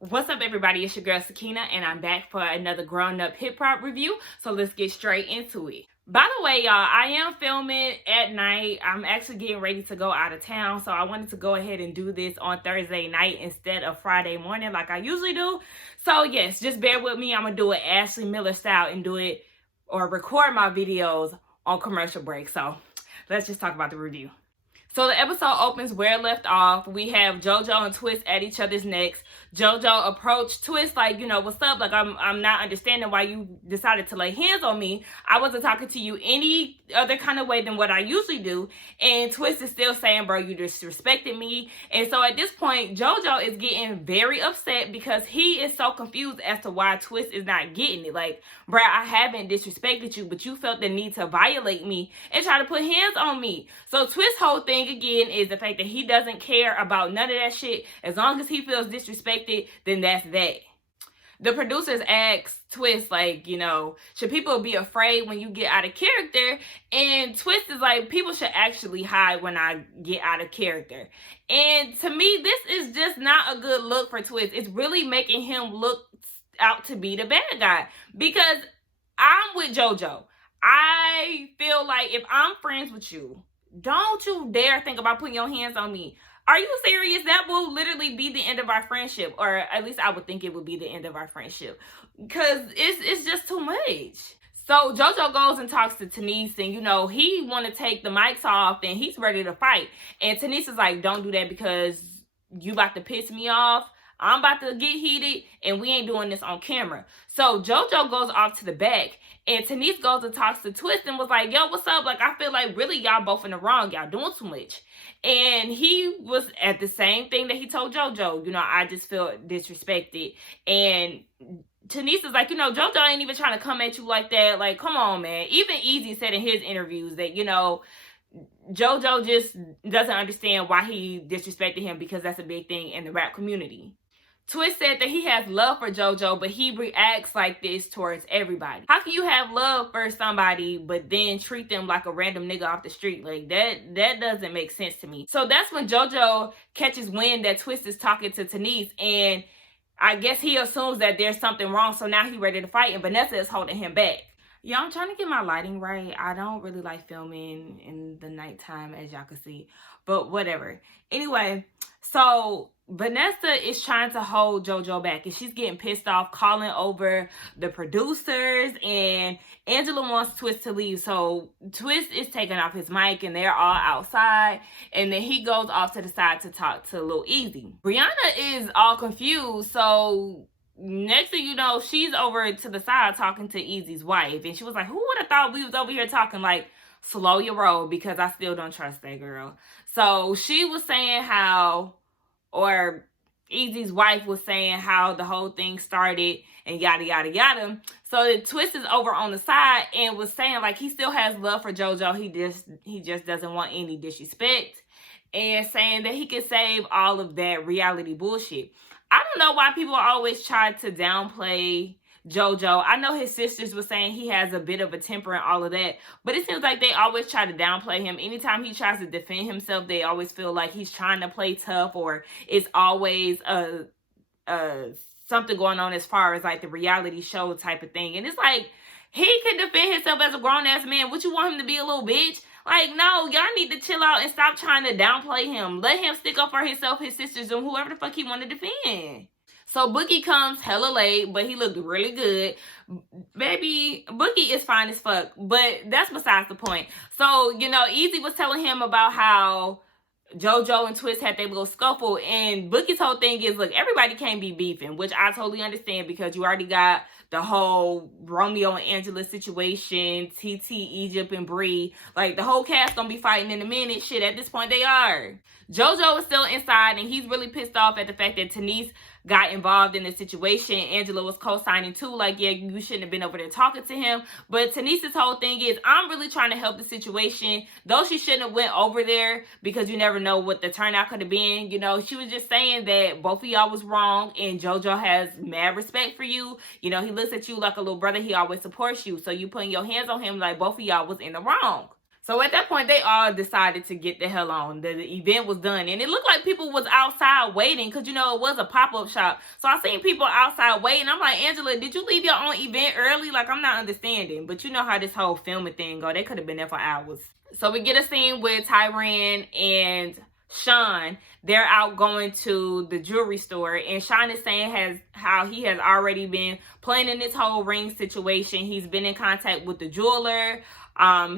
What's up, everybody? It's your girl Sakina, and I'm back for another grown-up hip-hop review. So let's get straight into it. By the way, y'all, I am filming at night. I'm actually getting ready to go out of town, so I wanted to go ahead and do this on Thursday night instead of Friday morning like I usually do. So yes, just bear with me. I'm gonna do it Ashley Miller style and do it or record my videos on commercial break. So let's just talk about the review. So the episode opens where it left off. We have JoJo and Twist at each other's necks. JoJo approached Twist like, what's up? Like, I'm not understanding why you decided to lay hands on me. I wasn't talking to you any other kind of way than what I usually do. And Twist is still saying, bro, you disrespected me. And so at this point, JoJo is getting very upset because he is so confused as to why Twist is not getting it. Like, bro, I haven't disrespected you, but you felt the need to violate me and try to put hands on me. So Twist's whole thing again is the fact that he doesn't care about none of that shit. As long as he feels disrespected, then that's that. The producers asked Twist, like, should people be afraid when you get out of character? And Twist is like, people should actually hide when I get out of character. And to me, this is just not a good look for Twist. It's really making him look out to be the bad guy. Because I'm with JoJo. I feel like if I'm friends with you, don't you dare think about putting your hands on me. Are you serious? That will literally be the end of our friendship. Or at least I would think it would be the end of our friendship. Because it's just too much. So JoJo goes and talks to Tanise, and he want to take the mics off and he's ready to fight. And Tanise is like, don't do that because you about to piss me off. I'm about to get heated and we ain't doing this on camera. So JoJo goes off to the back and Tanise goes and talks to Twist and was like, yo, what's up? Like, I feel like really y'all both in the wrong. Y'all doing too much. And he was at the same thing that he told JoJo. I just feel disrespected. And Tanise is like, JoJo ain't even trying to come at you like that. Like, come on, man. Even Easy said in his interviews that, JoJo just doesn't understand why he disrespected him because that's a big thing in the rap community. Twist said that he has love for JoJo, but he reacts like this towards everybody. How can you have love for somebody, but then treat them like a random nigga off the street? Like, that doesn't make sense to me. So that's when JoJo catches wind that Twist is talking to Tanise, and I guess he assumes that there's something wrong, so now he's ready to fight, and Vanessa is holding him back. Yeah, I'm trying to get my lighting right. I don't really like filming in the nighttime, as y'all can see, but whatever. Anyway, so Vanessa is trying to hold JoJo back and she's getting pissed off, calling over the producers, and Angela wants Twist to leave. So Twist is taking off his mic and they're all outside, and then he goes off to the side to talk to Lil Easy. Brianna is all confused, so next thing you know, she's over to the side talking to Easy's wife, and she was like, who would have thought we was over here talking? Like, slow your roll because I still don't trust that girl. So she was saying how, or Easy's wife was saying how the whole thing started and yada, yada, yada. So the Twist is over on the side and was saying like he still has love for JoJo. He just doesn't want any disrespect, and saying that he can save all of that reality bullshit. I don't know why people always try to downplay JoJo. I know his sisters were saying he has a bit of a temper and all of that, but it seems like they always try to downplay him. Anytime he tries to defend himself, they always feel like he's trying to play tough, or it's always something going on as far as like the reality show type of thing. And it's like, he can defend himself as a grown-ass man. Would you want him to be a little bitch? Like, no, y'all need to chill out and stop trying to downplay him. Let him stick up for himself, his sisters, and whoever the fuck he want to defend. So Boogie comes hella late, but he looked really good. Baby, Boogie is fine as fuck, but that's besides the point. So, Easy was telling him about how JoJo and Twist had their little scuffle, and Boogie's whole thing is, look, everybody can't be beefing, which I totally understand because you already got the whole Romeo and Angela situation, Titi, Egypt, and Bree. Like, the whole cast gonna be fighting in a minute. Shit, at this point, they are. JoJo is still inside, and he's really pissed off at the fact that Tanise got involved in the situation. Angela was co-signing too, like, yeah, you shouldn't have been over there talking to him. But Tanise's whole thing is, I'm really trying to help the situation. Though she shouldn't have went over there because you never know what the turnout could have been. She was just saying that both of y'all was wrong, and JoJo has mad respect for you. He looks at you like a little brother. He always supports you. So you putting your hands on him like both of y'all was in the wrong. So at that point, they all decided to get the hell on. The event was done. And it looked like people was outside waiting because, you know, it was a pop-up shop. So I seen people outside waiting. I'm like, Angela, did you leave your own event early? Like, I'm not understanding. But you know how this whole filming thing go. They could have been there for hours. So we get a scene with Tyran and Sean. They're out going to the jewelry store. And Sean is saying how he has already been planning this whole ring situation. He's been in contact with the jeweler.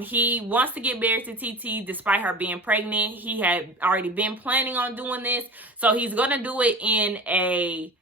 He wants to get married to Titi despite her being pregnant. He had already been planning on doing this. So he's going to do it in a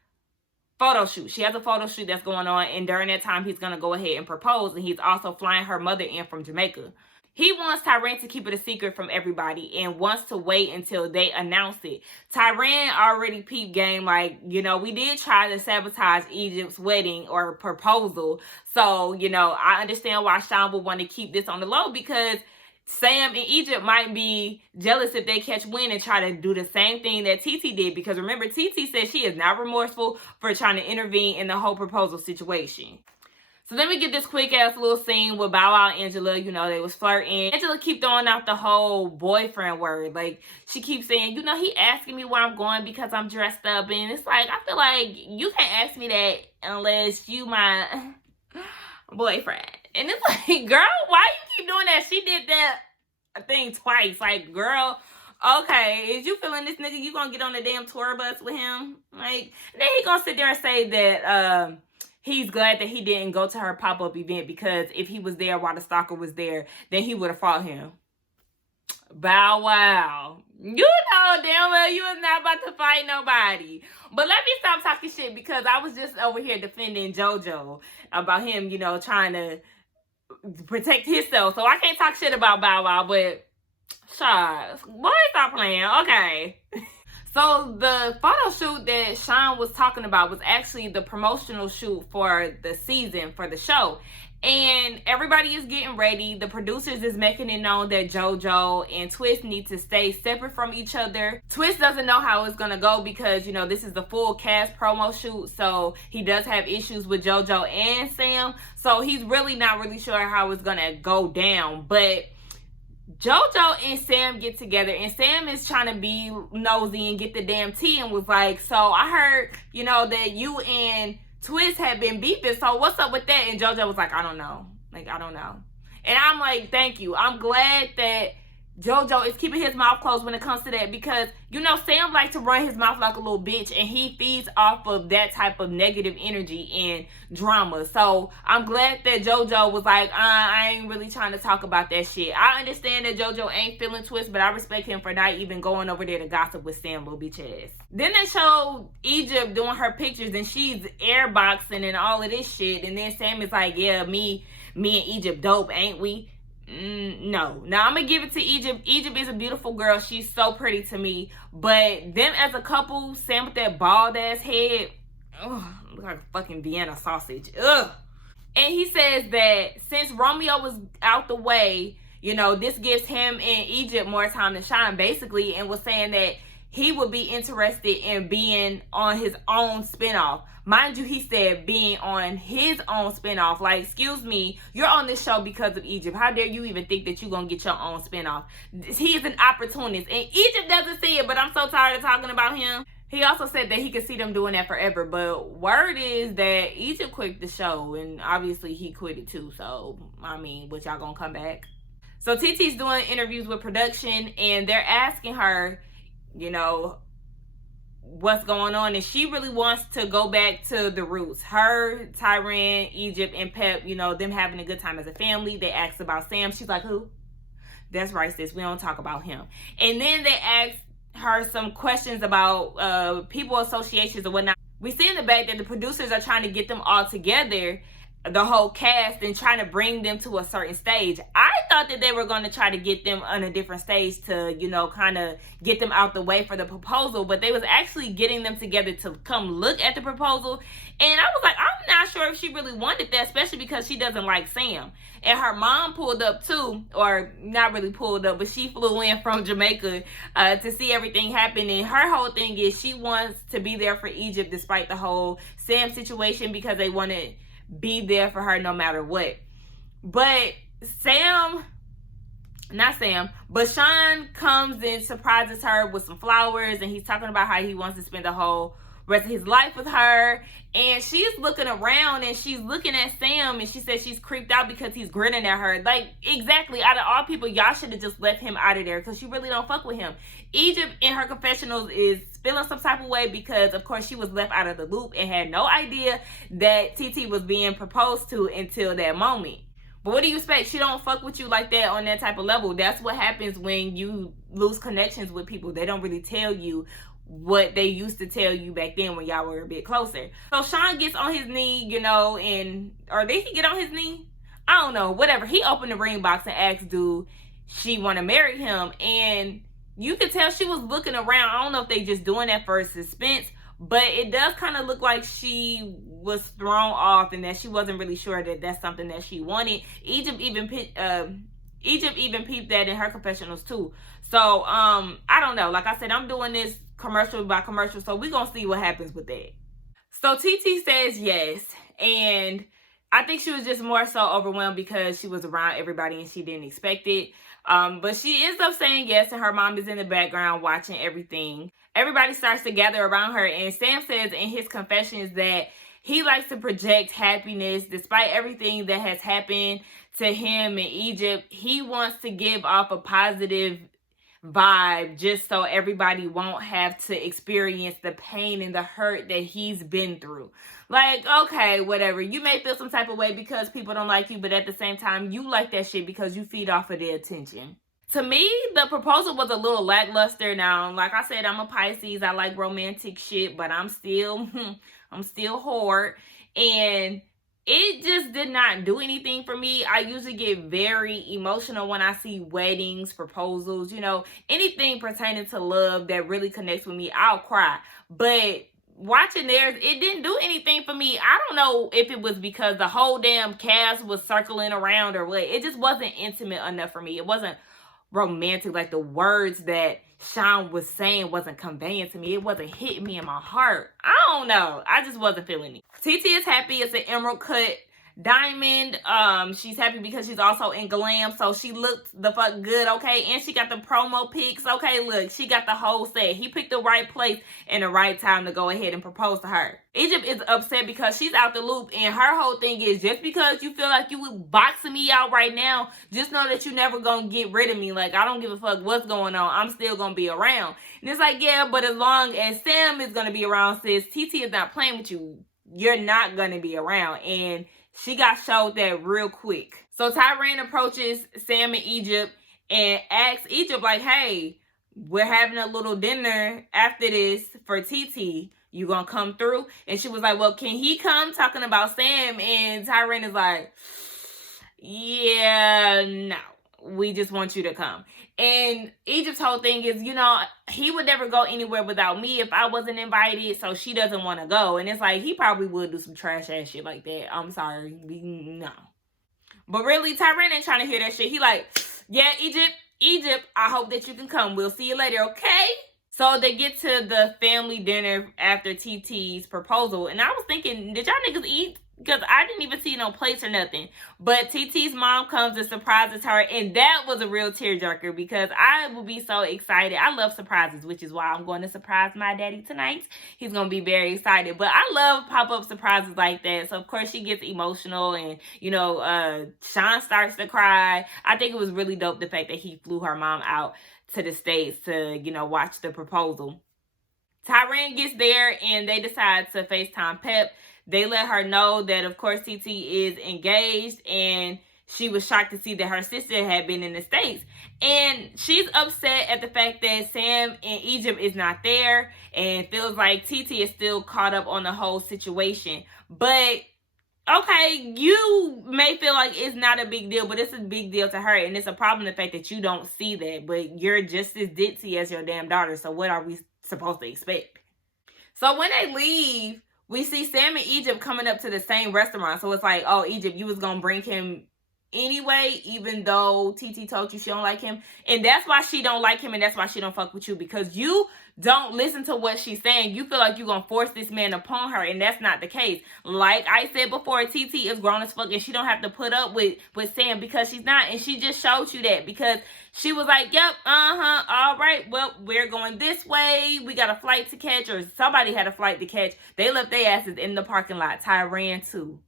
photo shoot. She has a photo shoot that's going on. And during that time, he's going to go ahead and propose. And he's also flying her mother in from Jamaica. He wants Tyran to keep it a secret from everybody and wants to wait until they announce it. Tyran already peeped game, like, you know, we did try to sabotage Egypt's wedding or proposal. So, you know, I understand why Sean would want to keep this on the low because Sam and Egypt might be jealous if they catch wind and try to do the same thing that Titi did. Because remember, Titi said she is not remorseful for trying to intervene in the whole proposal situation. So then we get this quick ass little scene with Bow Wow and Angela. You know, they was flirting. Angela keep throwing out the whole boyfriend word. Like, she keeps saying, you know, he asking me where I'm going because I'm dressed up. And it's like, I feel like you can't ask me that unless you my boyfriend. And it's like, girl, why you keep doing that? She did that thing twice. Like, girl, okay, is you feeling this nigga? You gonna get on the damn tour bus with him? Like, then he gonna sit there and say that, he's glad that he didn't go to her pop-up event because if he was there while the stalker was there, then he would have fought him. Bow Wow. You know damn well you was not about to fight nobody. But let me stop talking shit because I was just over here defending JoJo about him, you know, trying to protect himself. So I can't talk shit about Bow Wow, but shucks. Boy, stop playing. Okay. So the photo shoot that Sean was talking about was actually the promotional shoot for the season, for the show. And everybody is getting ready. The producers is making it known that JoJo and Twist need to stay separate from each other. Twist doesn't know how it's going to go because, you know, this is the full cast promo shoot. So he does have issues with JoJo and Sam. So he's really not really sure how it's going to go down. But JoJo and Sam get together and Sam is trying to be nosy and get the damn tea and was like, so I heard, you know, that you and Twist have been beefing. So what's up with that? And JoJo was like, I don't know. Like, I don't know. And I'm like, thank you. I'm glad that JoJo is keeping his mouth closed when it comes to that because, you know, Sam likes to run his mouth like a little bitch and he feeds off of that type of negative energy and drama. So I'm glad that JoJo was like, I ain't really trying to talk about that shit. I understand that JoJo ain't feeling Twist, but I respect him for not even going over there to gossip with Sam, little bitch ass. Then they showed Egypt doing her pictures and she's airboxing and all of this shit. And then Sam is like, yeah, me and Egypt dope, ain't we? No. Now I'm gonna give it to Egypt. Egypt is a beautiful girl. She's so pretty to me. But them as a couple, Sam with that bald ass head, ugh, look like a fucking Vienna sausage. Ugh. And he says that since Romeo was out the way, you know, this gives him and Egypt more time to shine, basically, and was saying that he would be interested in being on his own spinoff. Mind you, he said being on his own spinoff. Like, excuse me, you're on this show because of Egypt. How dare you even think that you're going to get your own spinoff? He is an opportunist. And Egypt doesn't see it, but I'm so tired of talking about him. He also said that he could see them doing that forever. But word is that Egypt quit the show. And obviously he quit it too. So, I mean, what, y'all going to come back? So Titi's doing interviews with production. And they're asking her, you know, what's going on, and she really wants to go back to the roots. Her, Tyran, Egypt, and Pep, you know, them having a good time as a family. They asked about Sam. She's like, who? That's right, sis. We don't talk about him. And then they asked her some questions about people associations and whatnot. We see in the back that the producers are trying to get them all together, the whole cast, and trying to bring them to a certain stage. I thought that they were going to try to get them on a different stage to, you know, kind of get them out the way for the proposal, but they was actually getting them together to come look at the proposal. And I was like, I'm not sure if she really wanted that, especially because she doesn't like Sam. And her mom pulled up too, or not really pulled up, but she flew in from Jamaica to see everything happen. And her whole thing is she wants to be there for Egypt despite the whole Sam situation because they want to be there for her no matter what. But Sam not Sam, but Sean comes and surprises her with some flowers, and he's talking about how he wants to spend the whole rest of his life with her. And she's looking around and she's looking at Sam, and she says she's creeped out because he's grinning at her. Like, exactly, out of all people, y'all should have just left him out of there, because you really don't fuck with him. Egypt in her confessionals is feeling some type of way because, of course, she was left out of the loop and had no idea that Titi was being proposed to until that moment. But what do you expect? She don't fuck with you like that on that type of level. That's what happens when you lose connections with people. They don't really tell you what they used to tell you back then when y'all were a bit closer. So Sean gets on his knee, you know, or did he get on his knee? I don't know, whatever. He opened the ring box and asked dude she want to marry him. And you could tell she was looking around. I don't know if they just doing that for suspense, but it does kind of look like she was thrown off and that she wasn't really sure that that's something that she wanted. Egypt even peeped that in her confessionals too. So I don't know. Like I said, I'm doing this commercial by commercial, so we're gonna see what happens with that. So Titi says yes, and I think she was just more so overwhelmed because she was around everybody and she didn't expect it. But she ends up saying yes, and her mom is in the background watching everything. Everybody starts to gather around her, and Sam says in his confessions that he likes to project happiness despite everything that has happened to him in Egypt. He wants to give off a positive vibe just so everybody won't have to experience the pain and the hurt that he's been through. Like, okay, whatever. You may feel some type of way because people don't like you, but at the same time, you like that shit because you feed off of their attention. To me, the proposal was a little lackluster. Now, like I said, I'm a Pisces. I like romantic shit, but I'm still hard. And it just did not do anything for me. I usually get very emotional when I see weddings, proposals, you know, anything pertaining to love that really connects with me, I'll cry. But watching theirs, it didn't do anything for me. I don't know if it was because the whole damn cast was circling around or what. It just wasn't intimate enough for me. It wasn't romantic. Like, the words that Sean was saying wasn't conveying to me. It wasn't hitting me in my heart. I don't know. I just wasn't feeling it. Titi is happy. It's an emerald cut diamond. She's happy because she's also in glam, so she looked the fuck good, okay? And she got the promo pics, okay? Look, she got the whole set. He picked the right place and the right time to go ahead and propose to her. Egypt is upset because she's out the loop, and her whole thing is, just because you feel like you was boxing me out right now, just know that you never gonna get rid of me. Like, I don't give a fuck what's going on. I'm still gonna be around. And it's like, yeah, but as long as Sam is gonna be around, sis, Titi is not playing with you. You're not gonna be around. And she got showed that real quick. So Tyrone approaches Sam and Egypt and asks Egypt, like, hey, we're having a little dinner after this for Titi. You gonna come through? And she was like, well, can he come? Talking about Sam. And Tyrone is like, yeah, no. We just want you to come. And Egypt's whole thing is, you know, he would never go anywhere without me if I wasn't invited, so she doesn't want to go. And it's like, he probably would do some trash ass shit like that. I'm sorry. No. But really, Tyrone ain't trying to hear that shit. He like, yeah, Egypt, I hope that you can come. We'll see you later, okay? So they get to the family dinner after TT's proposal. And I was thinking, did y'all niggas eat? Because I didn't even see no plates or nothing. But TT's mom comes and surprises her. And that was a real tearjerker because I will be so excited. I love surprises, which is why I'm going to surprise my daddy tonight. He's going to be very excited. But I love pop-up surprises like that. So, of course, she gets emotional. And, you know, Sean starts to cry. I think it was really dope, the fact that he flew her mom out to the States to, you know, watch the proposal. Tyrone gets there and they decide to FaceTime Pep. They let her know that, of course, Titi is engaged, and she was shocked to see that her sister had been in the States. And she's upset at the fact that Sam in Egypt is not there and feels like Titi is still caught up on the whole situation. But, okay, you may feel like it's not a big deal, but it's a big deal to her. And it's a problem, the fact that you don't see that. But you're just as ditzy as your damn daughter, so what are we supposed to expect? So when they leave, we see Sam and Egypt coming up to the same restaurant. So it's like, oh, Egypt, you was going to bring him anyway, even though Titi told you she don't like him. And that's why she don't like him, and that's why she don't fuck with you, because you don't listen to what she's saying. You feel like you're gonna force this man upon her, and that's not the case. Like I said before, Titi is grown as fuck, and she don't have to put up with Sam, because she's not. And she just showed you that, because she was like, yep, all right, well, we're going this way. We got a flight to catch, or somebody had a flight to catch. They left their asses in the parking lot. Ty ran too.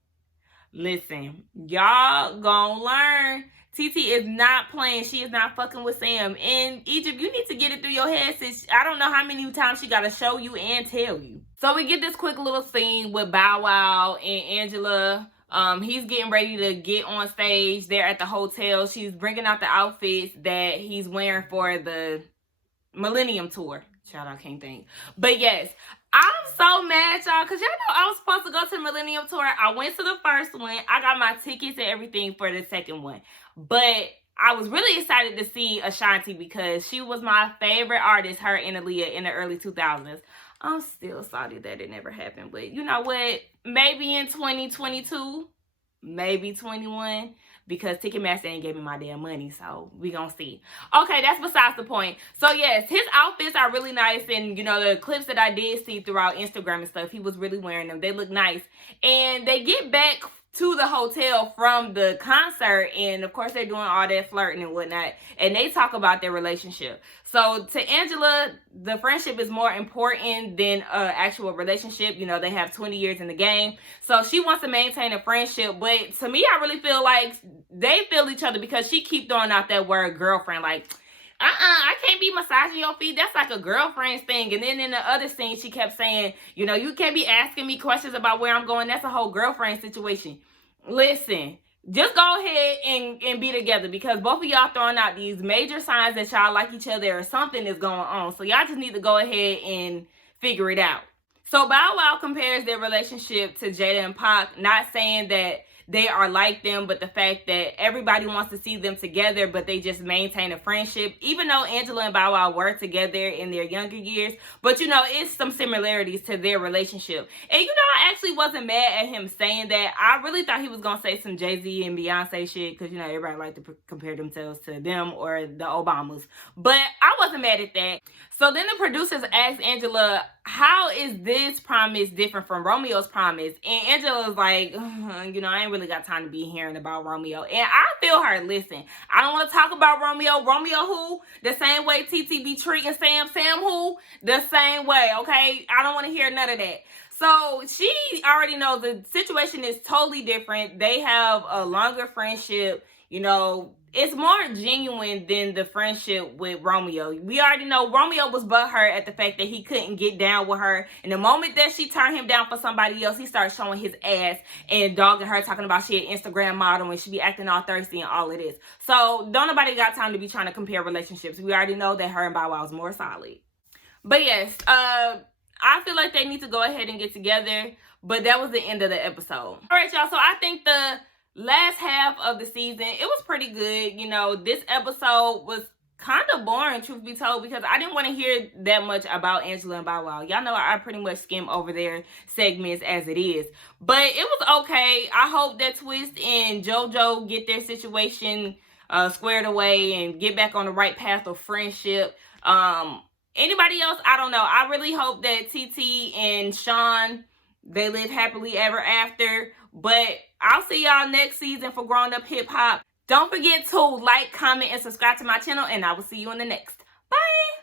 Listen, y'all gonna learn. Titi is not playing. She is not fucking with Sam. And Egypt, you need to get it through your head, sis. I don't know how many times she gotta show you and tell you. So we get this quick little scene with Bow Wow and Angela. He's getting ready to get on stage. They're at the hotel. She's bringing out the outfits that he's wearing for the Millennium Tour. Child, I can't think. But yes, I'm so mad, y'all, because y'all know I was supposed to go to the Millennium Tour. I went to the first one. I got my tickets and everything for the second one. But I was really excited to see Ashanti, because she was my favorite artist, her and Aaliyah, in the early 2000s. I'm still sorry that it never happened. But you know what? Maybe in 2022, maybe 21. Because Ticketmaster ain't gave me my damn money, so we gonna see. Okay, that's besides the point. So yes, his outfits are really nice, and you know, the clips that I did see throughout Instagram and stuff, he was really wearing them. They look nice. And they get back to the hotel from the concert, and of course they're doing all that flirting and whatnot, and they talk about their relationship. So to Angela, the friendship is more important than an actual relationship. You know, they have 20 years in the game, so she wants to maintain a friendship. But to me, I really feel like they feel each other, because she keep throwing out that word girlfriend, like, I can't be massaging your feet. That's like a girlfriend's thing. And then in the other scene, she kept saying, you know, you can't be asking me questions about where I'm going. That's a whole girlfriend situation. Listen, just go ahead and be together, because both of y'all throwing out these major signs that y'all like each other, or something is going on. So y'all just need to go ahead and figure it out. So Bow Wow compares their relationship to Jada and Pac, not saying that they are like them, but the fact that everybody wants to see them together, but they just maintain a friendship, even though Angela and Bow Wow were together in their younger years. But you know, it's some similarities to their relationship. And you know, I actually wasn't mad at him saying that. I really thought he was gonna say some Jay-Z and Beyonce shit, because you know, everybody like to compare themselves to them or the Obamas. But I wasn't mad at that. So then the producers asked Angela, how is this promise different from Romeo's promise? And Angela was like, you know, I ain't really got time to be hearing about Romeo. And I feel her. Listen, I don't want to talk about Romeo. Romeo who? The same way Titi be treating Sam. Sam who? The same way, okay? I don't want to hear none of that. So she already knows the situation is totally different. They have a longer friendship. You know, it's more genuine than the friendship with Romeo. We already know Romeo was butthurt at the fact that he couldn't get down with her. And the moment that she turned him down for somebody else, he started showing his ass and dogging her, talking about she an Instagram model and she be acting all thirsty and all of this. So don't nobody got time to be trying to compare relationships. We already know that her and Bow Wow is more solid. But yes, I feel like they need to go ahead and get together. But that was the end of the episode. All right, y'all. So I think the last half of the season, it was pretty good. You know, this episode was kind of boring, truth be told, because I didn't want to hear that much about Angela and Bow Wow. Y'all know I pretty much skim over their segments as it is. But it was okay. I hope that Twist and JoJo get their situation squared away and get back on the right path of friendship. Anybody else, I don't know. I really hope that Titi and Sean, they live happily ever after. But I'll see y'all next season for Grown Up Hip Hop. Don't forget to like, comment, and subscribe to my channel, and I will see you in the next. Bye!